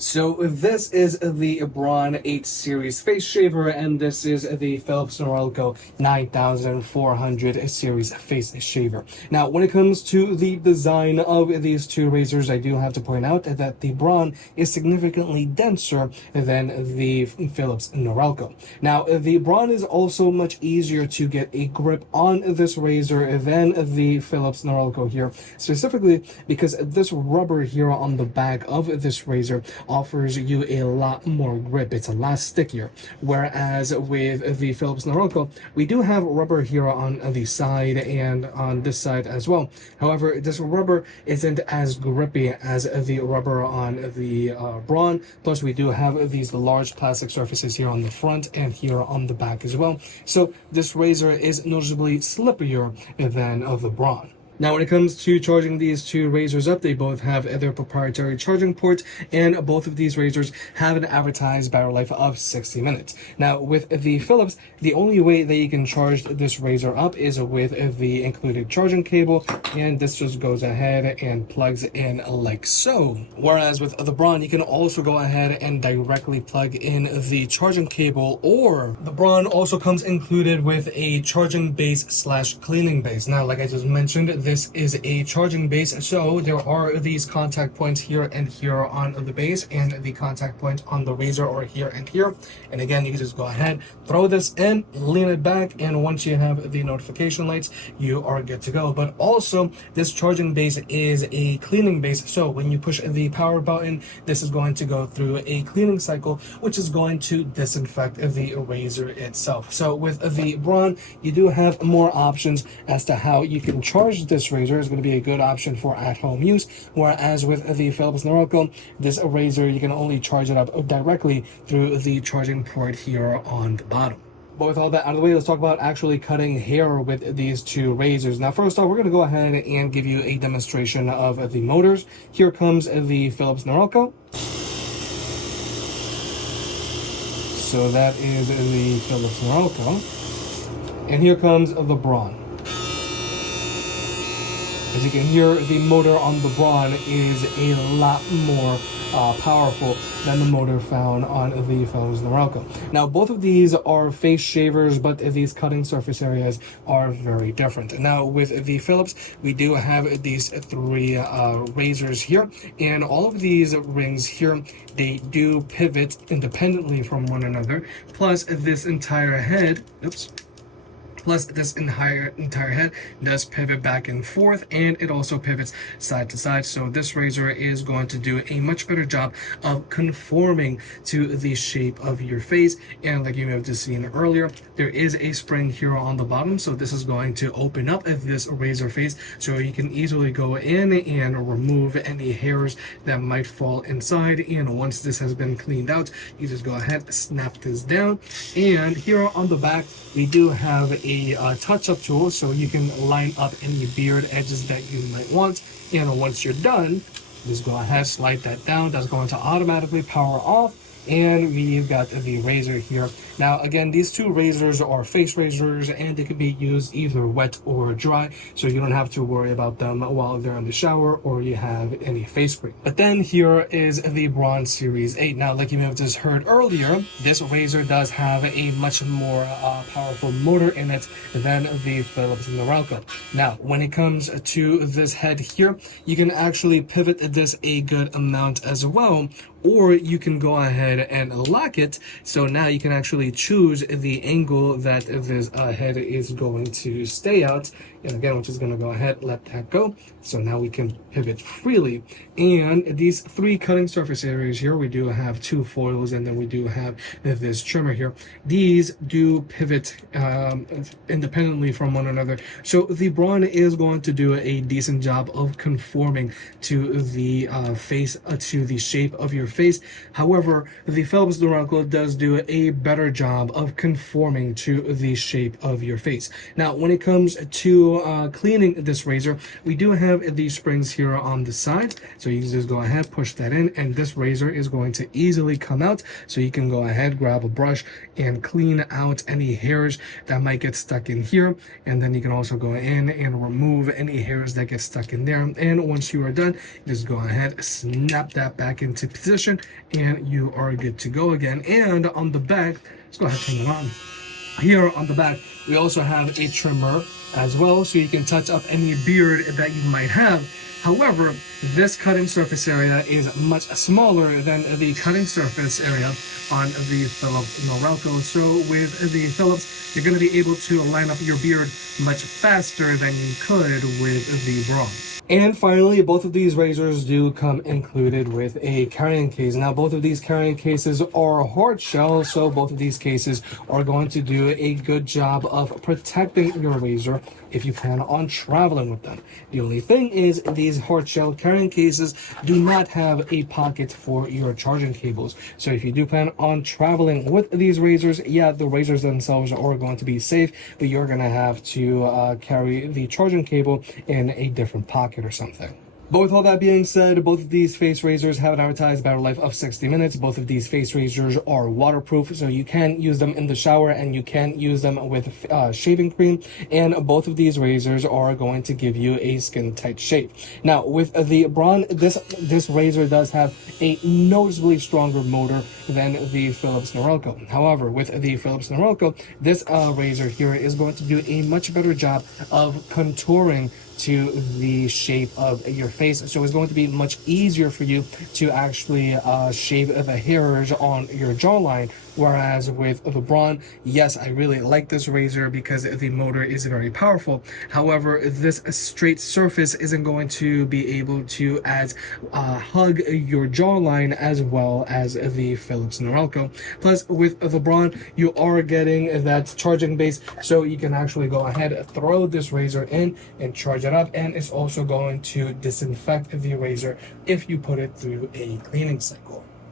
So this is the Braun 8 Series face shaver, and this is the Philips Norelco 9400 Series face shaver. Now, when it comes to the design of these two razors, I do have to point out that the Braun is significantly denser than the Philips Norelco. Now, the Braun is also much easier to get a grip on this razor than the Philips Norelco here, specifically because this rubber here on the back of this razor offers you a lot more grip. It's a lot stickier. Whereas with the Philips Norelco, we do have rubber here on the side and on this side as well. However, this rubber isn't as grippy as the rubber on the Braun. Plus, we do have these large plastic surfaces here on the front and here on the back as well. So this razor is noticeably slipperier than of the Braun. Now, when it comes to charging these two razors up, they both have their proprietary charging port, and both of these razors have an advertised battery life of 60 minutes. Now, with the Philips, the only way that you can charge this razor up is with the included charging cable, and this just goes ahead and plugs in like so. Whereas with the Braun, you can also go ahead and directly plug in the charging cable, or the Braun also comes included with a charging base / cleaning base. Now, like I just mentioned, this is a charging base, so there are these contact points here and here on the base, and the contact point on the razor or here and here. And again, you can just go ahead, throw this in, lean it back, and once you have the notification lights, you are good to go. But also, this charging base is a cleaning base, so when you push the power button, this is going to go through a cleaning cycle, which is going to disinfect the razor itself. So with the Braun, you do have more options as to how you can charge this razor. Is going to be a good option for at-home use, whereas with the Philips Norelco, this razor you can only charge it up directly through the charging port here on the bottom. But with all that out of the way, let's talk about actually cutting hair with these two razors. Now, first off, we're going to go ahead and give you a demonstration of the motors. Here comes the Philips Norelco. So that is the Philips Norelco. And here comes the Braun. As you can hear, the motor on the Braun is a lot more powerful than the motor found on the Philips Norelco. Now, both of these are face shavers, but these cutting surface areas are very different. Now, with the Philips, we do have these three razors here, and all of these rings here, they do pivot independently from one another, plus this entire head, plus this entire head does pivot back and forth, and it also pivots side to side. So this razor is going to do a much better job of conforming to the shape of your face. And like you may have just seen earlier, there is a spring here on the bottom, so this is going to open up this razor face, so you can easily go in and remove any hairs that might fall inside. And once this has been cleaned out, you just go ahead, snap this down. And here on the back, we do have a touch-up tool, so you can line up any beard edges that you might want. And once you're done, just go ahead, slide that down. That's going to automatically power off, and we've got the razor here. Now, again, these two razors are face razors, and they can be used either wet or dry, so you don't have to worry about them while they're in the shower or you have any face cream. But then here is the Braun Series 8. Now, like you may have just heard earlier, this razor does have a much more powerful motor in it than the Philips Norelco. Now, when it comes to this head here, you can actually pivot this a good amount as well, or you can go ahead and lock it, so now you can actually choose the angle that this head is going to stay at. And again, we're just going to go ahead, let that go. So now we can pivot freely. And these three cutting surface areas here, we do have two foils, and then we do have this trimmer here. These do pivot independently from one another. So the Braun is going to do a decent job of conforming to the face, to the shape of your face. However, the Philips Norelco does do a better job of conforming to the shape of your face. Now, when it comes to cleaning this razor, we do have these springs here on the side, so you can just go ahead, push that in, and this razor is going to easily come out. So you can go ahead, grab a brush and clean out any hairs that might get stuck in here, and then you can also go in and remove any hairs that get stuck in there. And once you are done, just go ahead, snap that back into position. position, and you are good to go again. And on the back, let's go ahead and turn it on. Here on the back, we also have a trimmer as well, so you can touch up any beard that you might have. However, this cutting surface area is much smaller than the cutting surface area on the Philips Norelco. So with the Philips, you're going to be able to line up your beard much faster than you could with the Braun. And finally, both of these razors do come included with a carrying case. Now, both of these carrying cases are hard shell, so both of these cases are going to do a good job of protecting your razor if you plan on traveling with them. The only thing is these hard shell carrying cases do not have a pocket for your charging cables. So if you do plan on traveling with these razors, yeah, the razors themselves are going to be safe, but you're going to have to carry the charging cable in a different pocket or something. But with all that being said, both of these face razors have an advertised battery life of 60 minutes. Both of these face razors are waterproof, so you can use them in the shower and you can use them with shaving cream. And both of these razors are going to give you a skin tight shave. Now, with the Braun, this razor does have a noticeably stronger motor than the Philips Norelco. However, with the Philips Norelco, this razor here is going to do a much better job of contouring to the shape of your face, so it's going to be much easier for you to actually shave the hairs on your jawline. Whereas with the Braun, yes, I really like this razor because the motor is very powerful. However, this straight surface isn't going to be able to hug your jawline as well as the Philips Norelco. Plus, with the Braun, you are getting that charging base, so you can actually go ahead, throw this razor in and charge it up, and it's also going to disinfect the razor if you put it through a cleaning cycle.